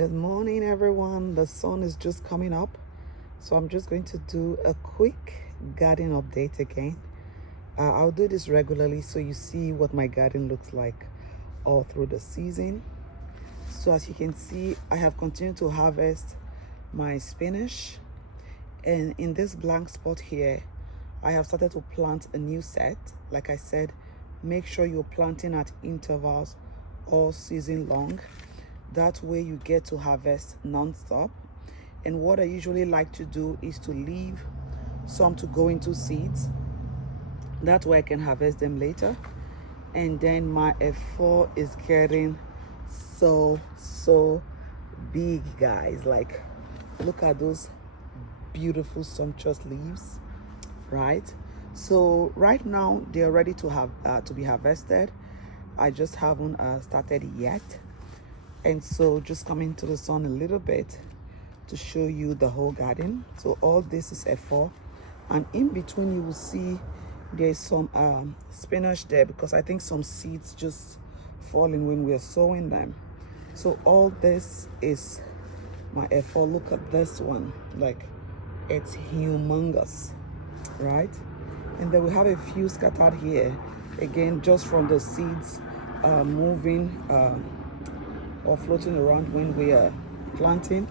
Good morning, everyone. The sun is just coming up, so I'm just going to do a quick garden update again. I'll do this regularly so you see what my garden looks like all through the season. So as you can see, I have continued to harvest my spinach, and in this blank spot here, I have started to plant a new set. Like I said, make sure you're planting at intervals all season long. That way you get to harvest non-stop. And what I usually like to do is to leave some to go into seeds. That way I can harvest them later. And then my F4 is getting so big, guys. Like, look at those beautiful sumptuous leaves, right? So right now they're ready to have to be harvested. I just haven't started yet. And so just coming to the sun a little bit to show you the whole garden. So all this is F4, and in between you will see there's some spinach there, because I think some seeds just falling when we're sowing them. So all this is my F4. Look at this one, like it's humongous, right? And then we have a few scattered here, again just from the seeds moving or floating around when we are planting.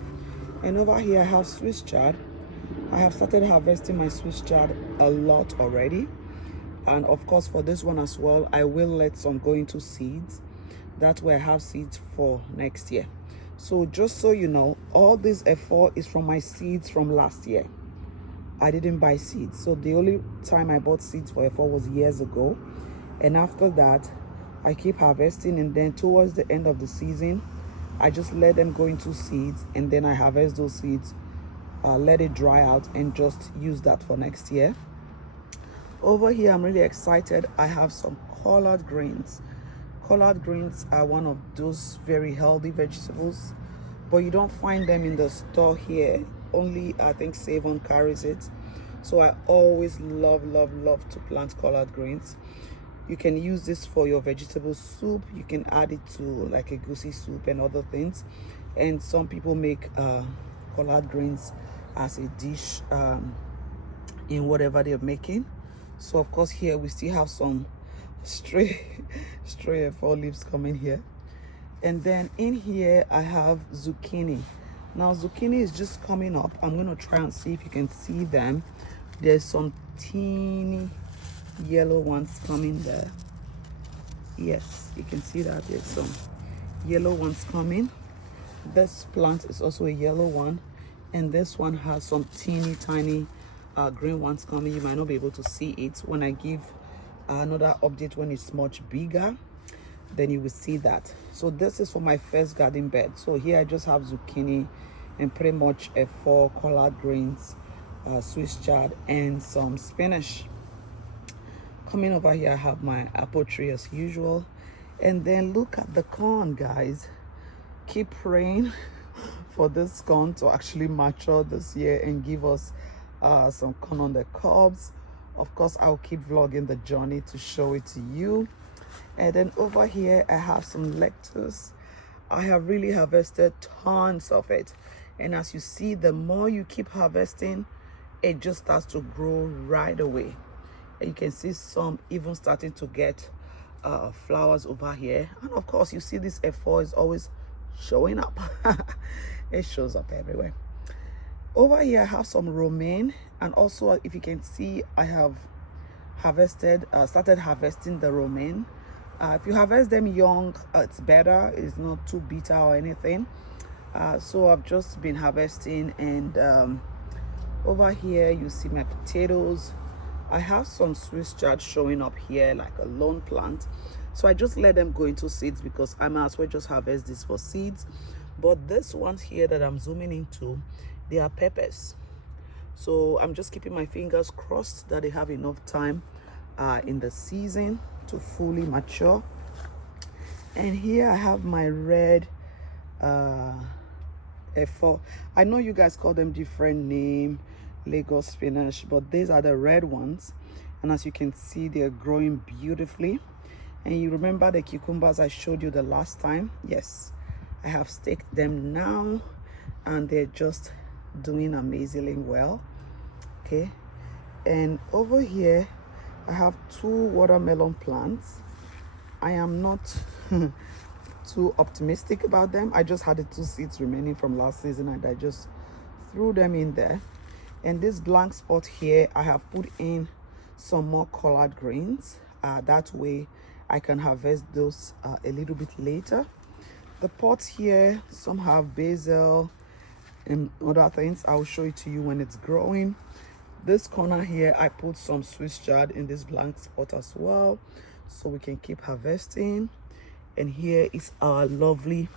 And over here I have Swiss chard. I have started harvesting my Swiss chard a lot already, and of course for this one as well I will let some go into seeds. That way I have seeds for next year. So just so you know, all this F4 is from my seeds from last year. I didn't buy seeds, so the only time I bought seeds for F4 was years ago, and after that I keep harvesting, and then towards the end of the season I just let them go into seeds, and then I harvest those seeds, let it dry out, and just use that for next year. Over here I'm really excited. I have some collard greens. Collard greens are one of those very healthy vegetables, but you don't find them in the store here. Only I think Savon carries it. So I always love to plant collard greens. You can use this for your vegetable soup. You can add it to like a goosey soup and other things. And some people make collard greens as a dish in whatever they're making. So of course here we still have some stray F4 leaves coming here. And then in here I have zucchini. Now zucchini is just coming up. I'm going to try and see if you can see them. There's some teeny yellow ones coming there. Yes, you can see that there's some yellow ones coming. This plant is also a yellow one, and this one has some teeny tiny green ones coming. You might not be able to see it. When I give another update when it's much bigger, then you will see that. So this is for my first garden bed. So here I just have zucchini and pretty much F4, collard greens, Swiss chard, and some spinach. Coming over here I have my apple tree as usual. And then look at the corn, guys. Keep praying for this corn to actually mature this year and give us some corn on the cobs. Of course I'll keep vlogging the journey to show it to you. And then over here I have some lettuce. I have really harvested tons of it, and as you see, the more you keep harvesting, it just starts to grow right away. And you can see some even starting to get flowers over here. And of course you see this F4 is always showing up. It shows up everywhere. Over here I have some romaine, and also if you can see I have started harvesting the romaine. If you harvest them young, it's better. It's not too bitter or anything. So I've just been harvesting. And over here you see my potatoes. I have some Swiss chard showing up here, like a lone plant. So I just let them go into seeds because I might as well just harvest this for seeds. But this ones here that I'm zooming into, they are peppers. So I'm just keeping my fingers crossed that they have enough time in the season to fully mature. And here I have my red F4. I know you guys call them different name, Lagos spinach, but these are the red ones, and as you can see they're growing beautifully. And you remember the cucumbers I showed you the last time? Yes, I have staked them now and they're just doing amazingly well. Okay, and over here I have 2 watermelon plants. I am not too optimistic about them. I just had the 2 seeds remaining from last season and I just threw them in there. And this blank spot here, I have put in some more collard greens. That way I can harvest those a little bit later. The pots here, some have basil and other things. I'll show it to you when it's growing. This corner here, I put some Swiss chard in this blank spot as well, so we can keep harvesting. And here is our lovely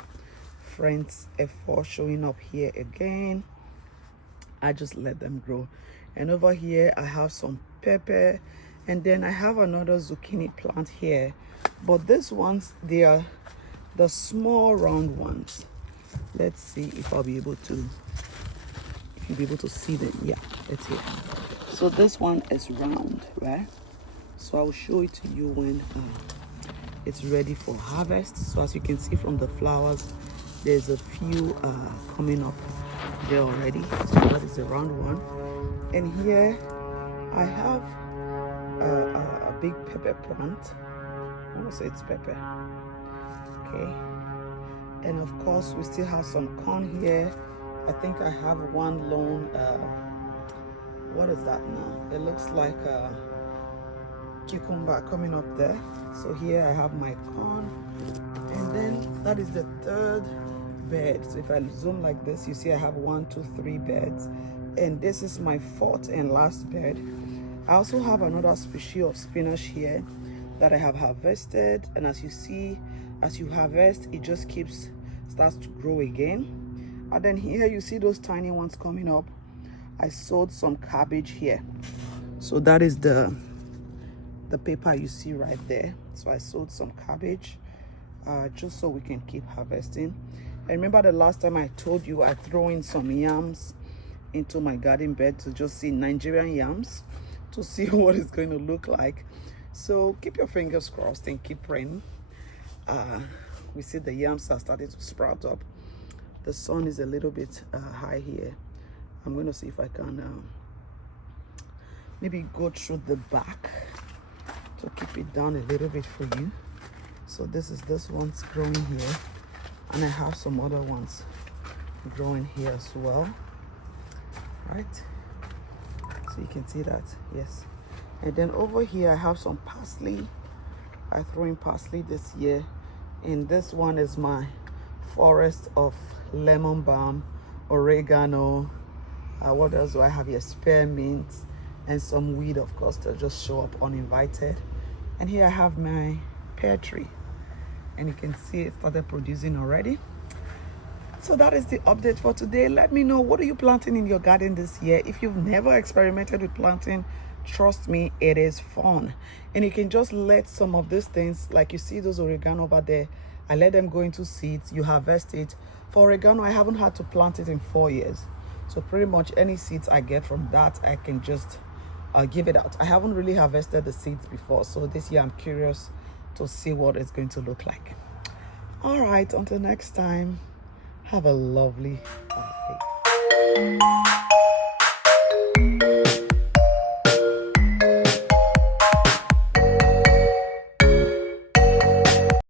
friends F4 showing up here again. I just let them grow. And over here I have some pepper, and then I have another zucchini plant here, but these ones, they are the small round ones. Let's see if I'll be able to see them. Yeah, it's here. So this one is round, right? So I'll show it to you when it's ready for harvest. So as you can see from the flowers, there's a few coming up there already. So that is the round one. And here I have a big pepper plant. I want to say it's pepper. Okay. And of course we still have some corn here. I think I have one lone what is that now? It looks like a cucumber coming up there. So here I have my corn, and then that is the 3rd bed. So if I zoom like this, you see I have 1, 2, 3 beds, and this is my 4th and last bed. I also have another species of spinach here that I have harvested, and as you see, as you harvest, it just starts to grow again. And then here you see those tiny ones coming up. I sowed some cabbage here, so that is the paper you see right there. So I sowed some cabbage just so we can keep harvesting. And remember the last time I told you I throw in some yams into my garden bed to just see Nigerian yams to see what it's going to look like. So keep your fingers crossed and keep praying. We see the yams are starting to sprout up. The sun is a little bit high here. I'm going to see if I can maybe go through the back to keep it down a little bit for you. So this one's growing here, and I have some other ones growing here as well, right? So you can see that, yes. And then over here I have some parsley. I threw in parsley this year, and this one is my forest of lemon balm, oregano, what else do I have here? Spearmint, and some weed, of course, that just show up uninvited. And here I have my pear tree, and you can see it started producing already. So that is the update for today. Let me know, what are you planting in your garden this year? If you've never experimented with planting, trust me, it is fun. And you can just let some of these things, like you see those oregano over there, I let them go into seeds. You harvest it. For oregano, I haven't had to plant it in 4 years, so pretty much any seeds I get from that, I can just give it out. I haven't really harvested the seeds before, so this year I'm curious to see what it's going to look like. All right, until next time, have a lovely day.